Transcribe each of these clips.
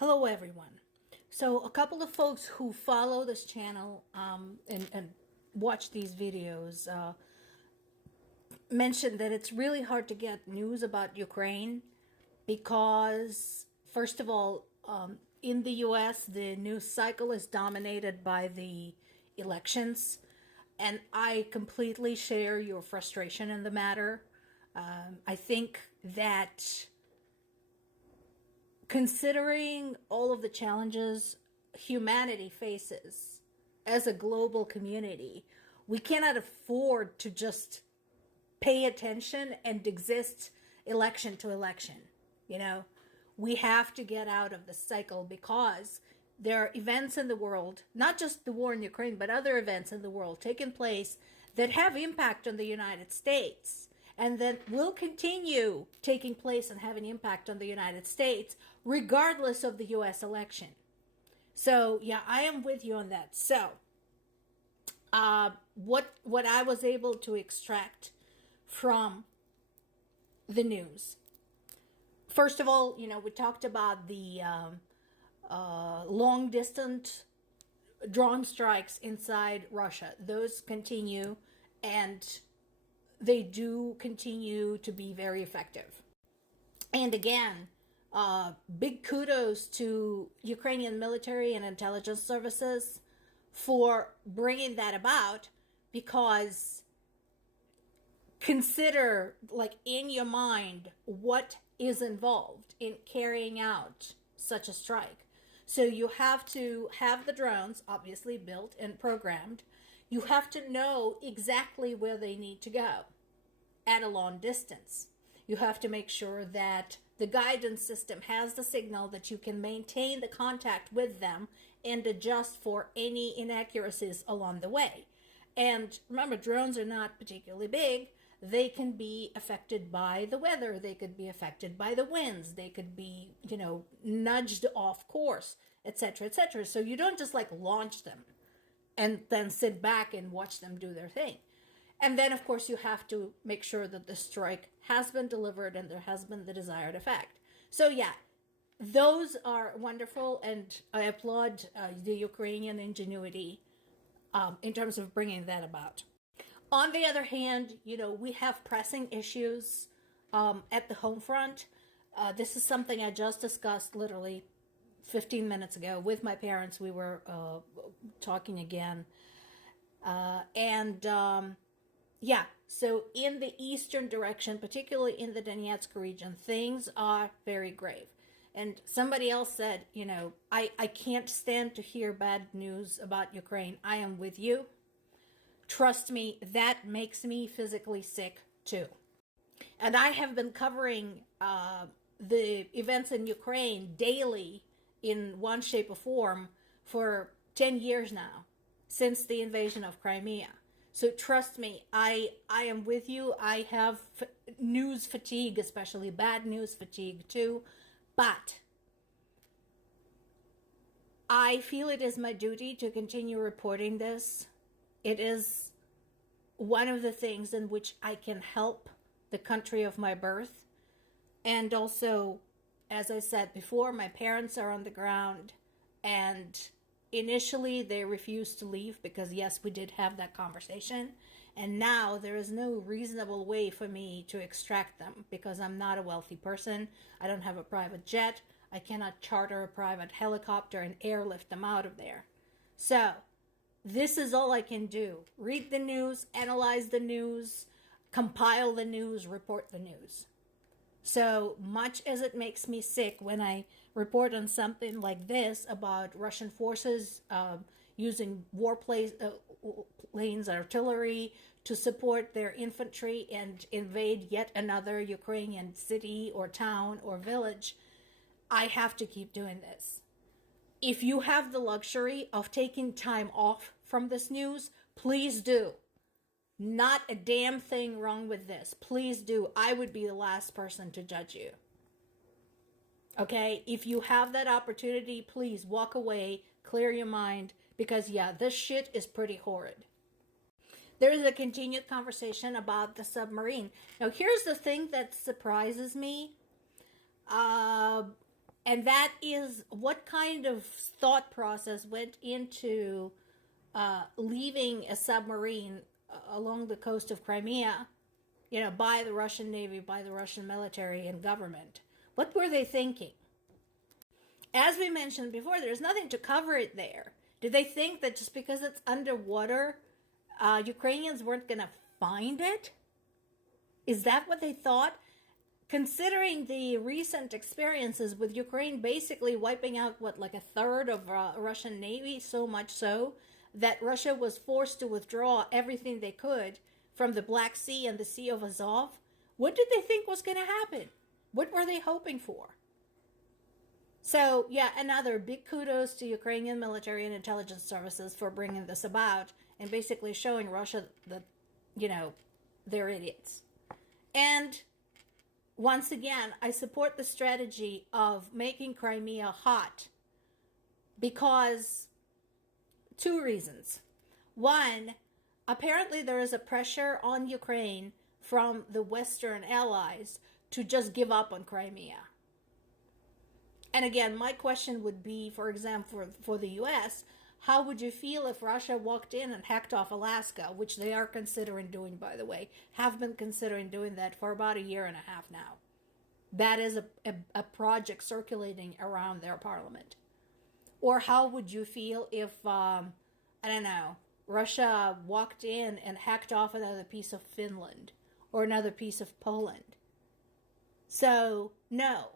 Hello, everyone. So, a couple of folks who follow this channel and watch these videos mentioned that it's really hard to get news about Ukraine because, first of all, in the US, the news cycle is dominated by the elections, and I completely share your frustration in the matter. I think that considering all of the challenges humanity faces as a global community, we cannot afford to just pay attention and exist election to election. You know, we have to get out of the cycle because there are events in the world, not just the war in Ukraine, but other events in the world taking place that have impact on the United States and that will continue taking place and having impact on the United States regardless of the US election. So, yeah, I am with you on that. So, what I was able to extract from the news. First of all, we talked about the long distance drone strikes inside Russia. Those continue, and they do continue to be very effective. And again, big kudos to Ukrainian military and intelligence services for bringing that about, because consider, like, in your mind what is involved in carrying out such a strike. So you have to have the drones obviously built and programmed. You have to know exactly where they need to go at a long distance. You have to make sure that the guidance system has the signal that you can maintain the contact with them and adjust for any inaccuracies along the way. And remember, drones are not particularly big. They can be affected by the weather. They could be affected by the winds. They could be, nudged off course, etc., etc. So you don't just launch them and then sit back and watch them do their thing. And then, of course, you have to make sure that the strike has been delivered and there has been the desired effect. So, yeah, those are wonderful, and I applaud the Ukrainian ingenuity in terms of bringing that about. On the other hand, we have pressing issues at the home front. This is something I just discussed literally 15 minutes ago with my parents. We were talking again. Yeah, so in the eastern direction, particularly in the Donetsk region, things are very grave. And somebody else said, I can't stand to hear bad news about Ukraine. I am with you. Trust me, that makes me physically sick too. And I have been covering the events in Ukraine daily in one shape or form for 10 years now, since the invasion of Crimea. So trust me, I am with you. I have news fatigue, especially bad news fatigue too. But I feel it is my duty to continue reporting this. It is one of the things in which I can help the country of my birth. And also, as I said before, my parents are on the ground, and initially they refused to leave because, yes, we did have that conversation. And now there is no reasonable way for me to extract them because I'm not a wealthy person. I don't have a private jet. I cannot charter a private helicopter and airlift them out of there. So this is all I can do. Read the news, analyze the news, compile the news, report the news. So much as it makes me sick when I report on something like this about Russian forces using planes, artillery to support their infantry and invade yet another Ukrainian city or town or village, I have to keep doing this. If you have the luxury of taking time off from this news, please do. Not a damn thing wrong with this. Please do. I would be the last person to judge you. Okay? If you have that opportunity, please walk away, clear your mind, because, yeah, this shit is pretty horrid. There is a continued conversation about the submarine. Now, here's the thing that surprises me. And that is what kind of thought process went into leaving a submarine along the coast of Crimea, by the Russian Navy, by the Russian military and government. What were they thinking? As we mentioned before, there's nothing to cover it there. Did they think that just because it's underwater, Ukrainians weren't going to find it? Is that what they thought? Considering the recent experiences with Ukraine basically wiping out, like a third of Russian Navy, so much so that Russia was forced to withdraw everything they could from the Black Sea and the Sea of Azov, what did they think was going to happen? What were they hoping for? So, yeah, another big kudos to Ukrainian military and intelligence services for bringing this about and basically showing Russia that, they're idiots. And once again, I support the strategy of making Crimea hot because two reasons. One, apparently there is a pressure on Ukraine from the Western allies to just give up on Crimea. And again, my question would be, for example, for the US, how would you feel if Russia walked in and hacked off Alaska, which they are considering doing, by the way, have been considering doing that for about a year and a half now. That is a project circulating around their parliament. Or how would you feel if, Russia walked in and hacked off another piece of Finland or another piece of Poland? So, no.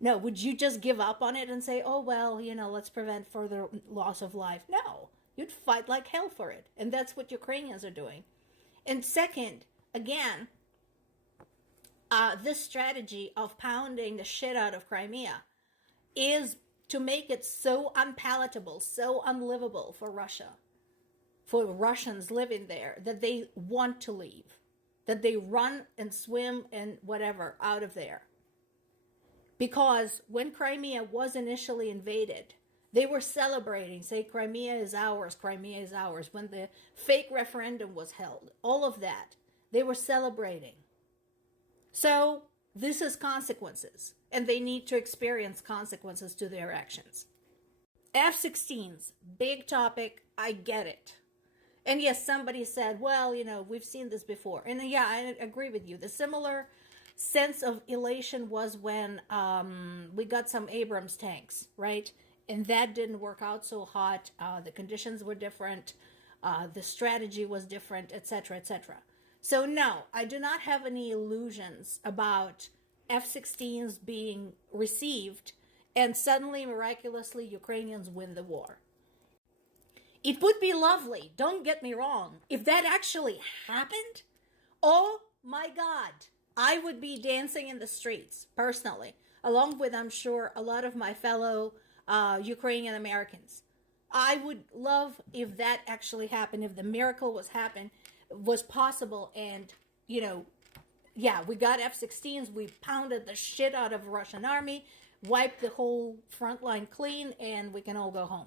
No, would you just give up on it and say, oh, well, let's prevent further loss of life? No, you'd fight like hell for it. And that's what Ukrainians are doing. And second, again, this strategy of pounding the shit out of Crimea is to make it so unpalatable, so unlivable for Russia, for Russians living there, that they want to leave, that they run and swim and whatever out of there. Because when Crimea was initially invaded, they were celebrating, say, Crimea is ours, Crimea is ours. When the fake referendum was held, all of that, they were celebrating. So this is consequences, and they need to experience consequences to their actions. F-16s, big topic, I get it. And yes, somebody said, well, we've seen this before. And yeah, I agree with you. The similar sense of elation was when we got some Abrams tanks, right? And that didn't work out so hot. The conditions were different. The strategy was different, etc., etc. So no, I do not have any illusions about F-16s being received and suddenly, miraculously, Ukrainians win the war. It would be lovely, don't get me wrong, if that actually happened. Oh my God, I would be dancing in the streets, personally, along with, I'm sure, a lot of my fellow Ukrainian Americans. I would love if that actually happened, if the miracle was possible, and, yeah, we got F-16s, we pounded the shit out of the Russian army, wiped the whole front line clean, and we can all go home.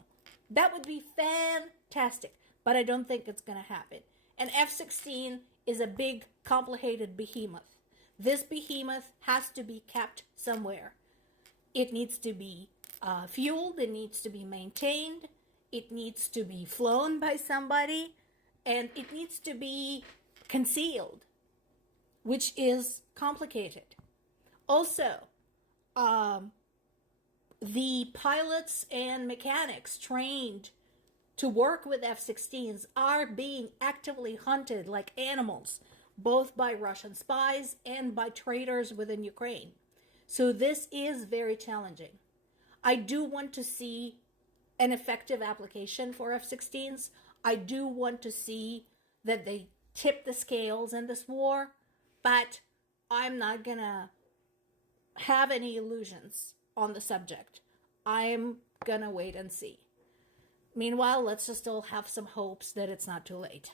That would be fantastic, but I don't think it's going to happen. An F-16 is a big, complicated behemoth. This behemoth has to be kept somewhere. It needs to be fueled, it needs to be maintained, it needs to be flown by somebody, and it needs to be concealed, which is complicated. Also, the pilots and mechanics trained to work with F-16s are being actively hunted like animals, both by Russian spies and by traitors within Ukraine. So this is very challenging. I do want to see an effective application for F-16s. I do want to see that they tip the scales in this war, but I'm not gonna have any illusions on the subject. I'm gonna wait and see. Meanwhile, let's just all have some hopes that it's not too late.